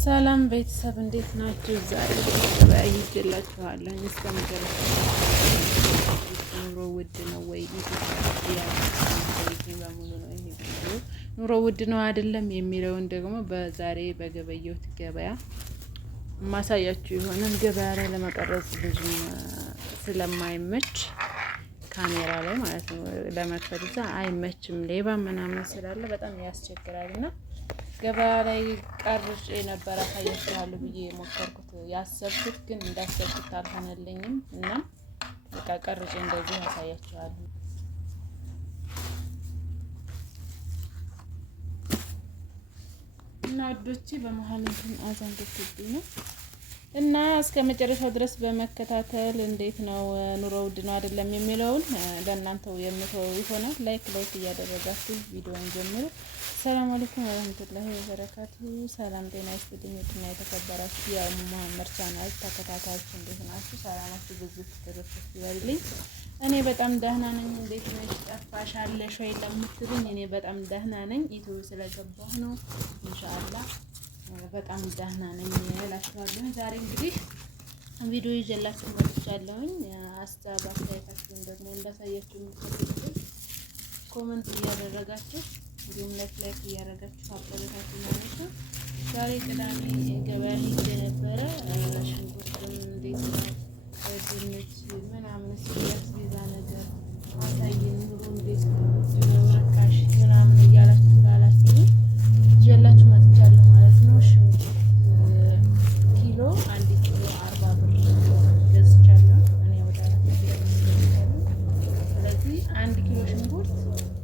ሰላም ቤተሰብ እንዴት ናችሁ? ዛሬ ገበያ ይዤላችኋለሁ። እስከ መጨረሻ ኑሮ ውድ ነው ወይ? በሙሉ ነው ይሄ ቪዲዮ ኑሮ ውድ ነው አይደለም የሚለውን ደግሞ በዛሬ በገበያሁት ገበያ ማሳያችሁ ይሆናል። ገበያ ላይ ለመቀረጽ ብዙ ስለማይመች ካሜራ ላይ ማለት ነው ለመክፈት እዛ አይመችም። ሌባ ምናምን ስላለ በጣም ያስቸግራልና ገበያ ላይ ቀርጬ ነበር አሳያችኋለሁ ብዬ የሞከርኩት ያሰብኩት ግን እንዳሰብኩት አልሆነልኝም እና በቃ ቀርጬ እንደዚህ አሳያችኋለሁ። እና ወዶቼ በመሀል እንትን አዛን ደክብኝ ነው እና እስከ መጨረሻው ድረስ በመከታተል እንዴት ነው ኑሮ ውድ ነው አይደለም የሚለውን ለእናንተው የምተው ይሆናል። ላይክ እያደረጋችሁ ቪዲዮውን ጀምሩ። ሰላም አለይኩም ወራህመቱላሂ ወበረካቱ። ሰላም ጤና ይስጥልኝ። እና የተከበራችሁ የሙሀመድ ቻናል ተከታታዮች እንዴት ናችሁ? ሰላማችሁ ብዙ ትርፍ ይበልልኝ። እኔ በጣም ደህና ነኝ። እንዴት ነሽ? ጠፋሽ አለሽ ወይ ለምትሉኝ እኔ በጣም ደህና ነኝ። ኢትዮ ስለገባሁ ነው። ኢንሻአላህ በጣም ደህና ነኝ እላችኋለሁ። ዛሬ እንግዲህ ቪዲዮ ይዤላችሁ መጥቻለሁኝ። አስተያየታችሁን ደግሞ እንዳሳያችሁ የምትፈልጉት ኮሜንት እያደረጋችሁ እንዲሁም ላይክ እያደረጋችሁ አበረታቱ ማለት ነው። ዛሬ ቅዳሜ ገበያ ሄጄ ነበረ። ሽንኩርትም እንዴት ነው ድንች ምናምን ያስቤዛ ነገር አሳየን። ኑሮ እንዴት ነው ረካሽ ምናምን እያላችሁ ላላችሁ ይዤላችሁ መጥቻለሁ ማለት ነው። ሽንኩርት ኪሎ 1 ኪሎ 40 ብር ገዝቻለሁ እኔ ወደ ስለዚህ 1 ኪሎ ሽንኩርት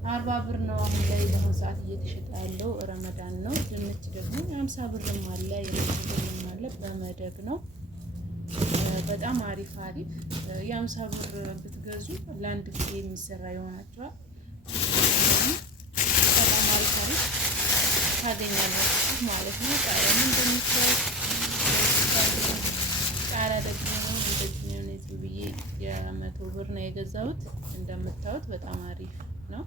40 ብር ነው አሁን ላይ በአሁኑ ሰዓት እየተሸጠ ያለው። ረመዳን ነው። ድንች ደግሞ 50 ብርም አለ የምትገኝም አለ በመደብ ነው። በጣም አሪፍ የ50 ብር ብትገዙ ለአንድ ጊዜ የሚሰራ ይሆናቸዋል። በጣም አሪፍ ታገኛላችሁ ማለት ነው። ቃሪያም እንደምታዩት ቃሪያ ደግሞ እንደዚህ ነው። እዚህ ብዬ የ100 ብር ነው የገዛሁት። እንደምታዩት በጣም አሪፍ ነው።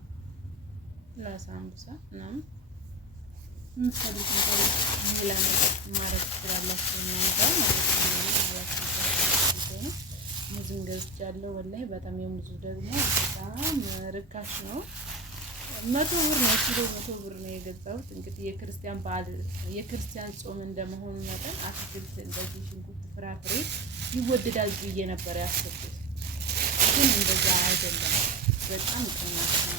ለሳምቡሳ ምናምን የምትፈልጉት ነገር ሌላ ነገር ማድረግ ትችላላችሁ እናንተ ማለት ነው። ሙዝን ገዝቻለሁ። ወላሂ በጣም የሙዙ ደግሞ በጣም ርካሽ ነው። 100 ብር ነው ኪሎ 100 ብር ነው የገዛሁት። እንግዲህ የክርስቲያን በዓል የክርስቲያን ጾም እንደመሆኑ መጠን አትክልት እንደዚህ ሽንኩርት፣ ፍራፍሬ ይወደዳል ብዬ ነበር ያሰብኩት፣ ግን እንደዛ አይደለም። በጣም ቅናሽ ነው።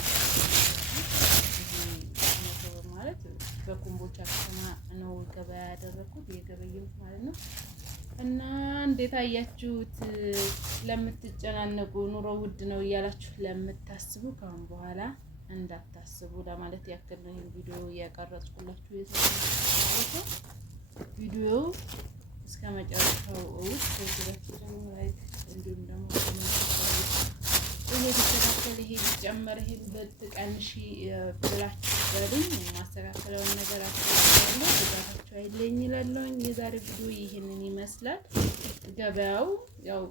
ማለት በኮምቦልቻ ከተማ ነው ገበያ ያደረኩት የገበየሁት ማለት ነው። እና እንዴት አያችሁት? ለምትጨናነቁ ኑሮ ውድ ነው እያላችሁ ለምታስቡ ካሁን በኋላ እንዳታስቡ ለማለት ያክል ነው ይሄን ቪዲዮ ያቀረጽኩላችሁ። የሰራሁት ቪዲዮ እስከ መጨረሻው እንዲሁም ደግሞ ይሄ ቢስተካከል ይሄ ቢጨመር ይሄ ብትቀንሺ ብላችሁ በሉኝ። ማስተካከለውን ነገር አስተካክላለሁ። ብዛታችሁ አይለኝ ይላለሁኝ። የዛሬ ቪዲዮ ይህንን ይመስላል። ገበያው ያው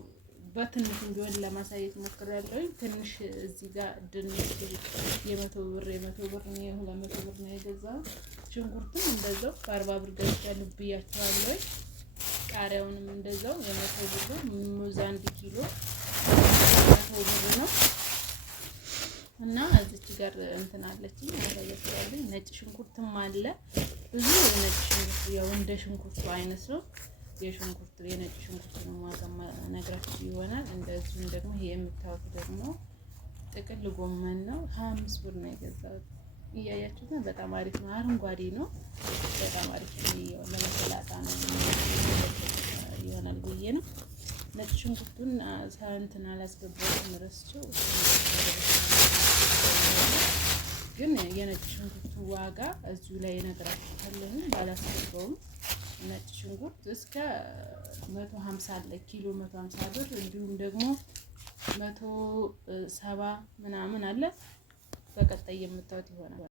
በትንሹ ቢሆን ለማሳየት ሞክሬያለሁኝ። ትንሽ እዚህ ጋር ድንች የ100 ብር ነው የ200 ብር ነው የገዛሁት። ሽንኩርትም እንደዛው በ40 ብር ገዝቻለሁ ብያቸዋለሁኝ። ቃሪያውንም እንደዛው የ100 ብር ነው። ሙዝ 1 ኪሎ 100 ብር ነው። እና እዚች ጋር እንትን አለችኝ ያሳያችኋለሁ። ነጭ ሽንኩርትም አለ ብዙ የነጭ ሽንኩርት ያው እንደ ሽንኩርቱ አይነት ነው። የነጭ ሽንኩርት ነው ዋጋማ ነግራችሁ ይሆናል። እንደዚሁም ደግሞ ይሄ የምታዩት ደግሞ ጥቅል ጎመን ነው። 25 ብር ነው የገዛሁት። እያያችሁት ነው። በጣም አሪፍ ነው። አረንጓዴ ነው። በጣም አሪፍ ነው። ለመሰላጣ ነው ይሆናል ብዬ ነው። ነጭ ሽንኩርቱን እንትን አላስገባሁትም ረስቼው፣ ግን የነጭ ሽንኩርቱ ዋጋ እዚሁ ላይ እነግራችኋለሁ ባላስገባውም። ነጭ ሽንኩርት እስከ 150 አለ ኪሎ 150 ብር፣ እንዲሁም ደግሞ 170 ምናምን አለ። በቀጣይ የምታዩት ይሆናል።